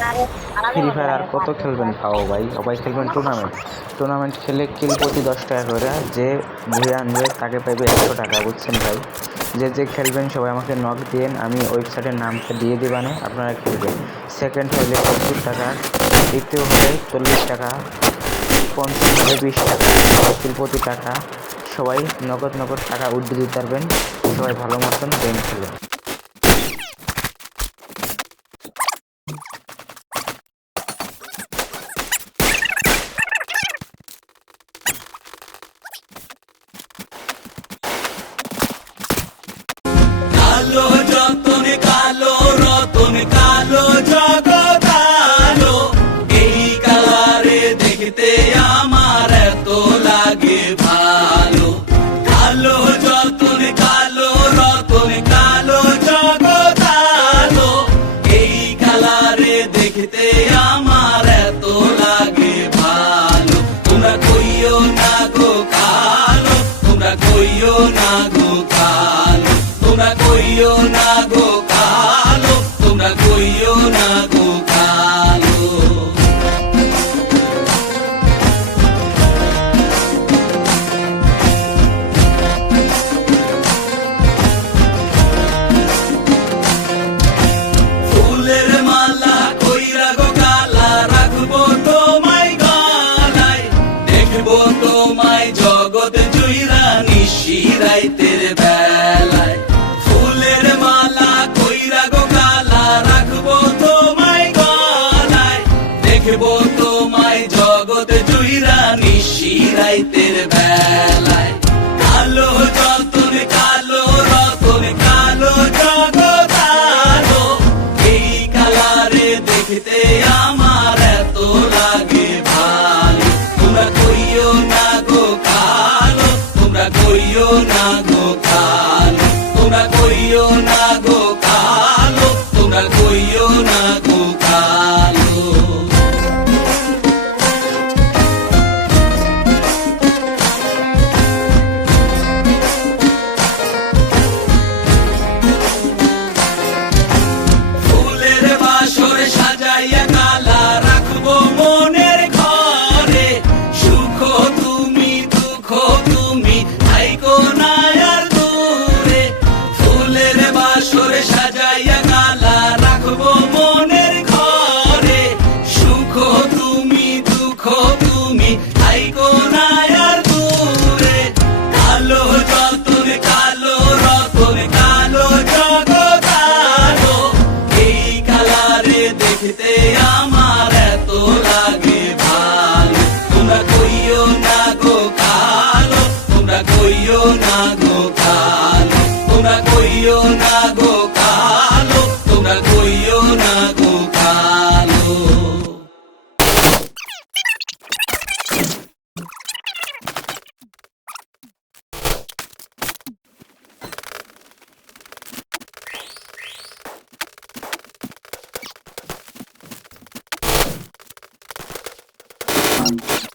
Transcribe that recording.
Free fire আর কত খেলবেন ভাও ভাই, সবাই খেলবেন টুর্নামেন্ট। টুর্নামেন্ট খেলে কিল প্রতি 10 টাকা করে, যে ভুয়ে আনবে তাকে পাইবে 100 টাকা, বুঝছেন ভাই। যে যে খেলবেন সবাই আমাকে নক দিন, আমি ওয়েবসাইটের নামটা দিয়ে দেবানে, আপনারা খেলবেন। সেকেন্ড হলে 70 টাকা, দ্বিতীয় হলে 40 টাকা, পঞ্চম হলে 20 টাকা, কিল প্রতি টাকা। সবাই নগদ নগদ টাকা উঠে দিতে পারবেন। সবাই ভালো মতন গেম খেলবেন। কালো যতন কালো রতন কালো জগৎ আলো, এই কালারে দেখতে আমার এত লাগে ভালো। কালো যতন কালো রতন কালো জগৎ আলো, এই কালারে দেখতে আমার এত লাগে ভালো। তোমরা কইও না গো কালো, তোমরা কইও না গো কালো, তোমরা কইও না গো কালো, তোমরা কইও না গো কালো। ফুলের মালা কইরা গো কালা, রাখবো তোমায় গলায়, দেখবো তোমায় জগৎ জুইরা নিশিরাইতের বেলায়। ফুলের মালা কইরা গো কালা, রাখবো তোমায় গলায়, দেখবো তোমায় জগৎ জুইরা নিশিরাইতের বেলায়। কালো যতন কালো রতন কালো জগৎ আলো, এই কালারে দেখতে আমার এত লাগে ভালো। তোমরা কইও না গো কালো, তোমরা কইও না গো কালো, তোমরা কইও না গো কালো, তোমরা কইও না গো কালো। ফুলের বাসর সাজাইয়া কালা, রাখবো মনের ঘরে, সুখ তুমি দুঃখ তুমি থাইকো না আর দূরে। ফুলের বাসর সাজাইয়া কালা, রাখবো মনের ঘরে, সুখ তুমি দুঃখ তুমি থাইকো না আর দূরে। কালো যতন কালো রতন কালো জগৎ আলো, এই কালারে দেখতে আমার এত লাগে ভালো। তোমরা কইও না গো কালো, তোমরা কইও না গো কালো, তোমরা কইও না গো কালো, তোমরা কইও না গো কালো। One.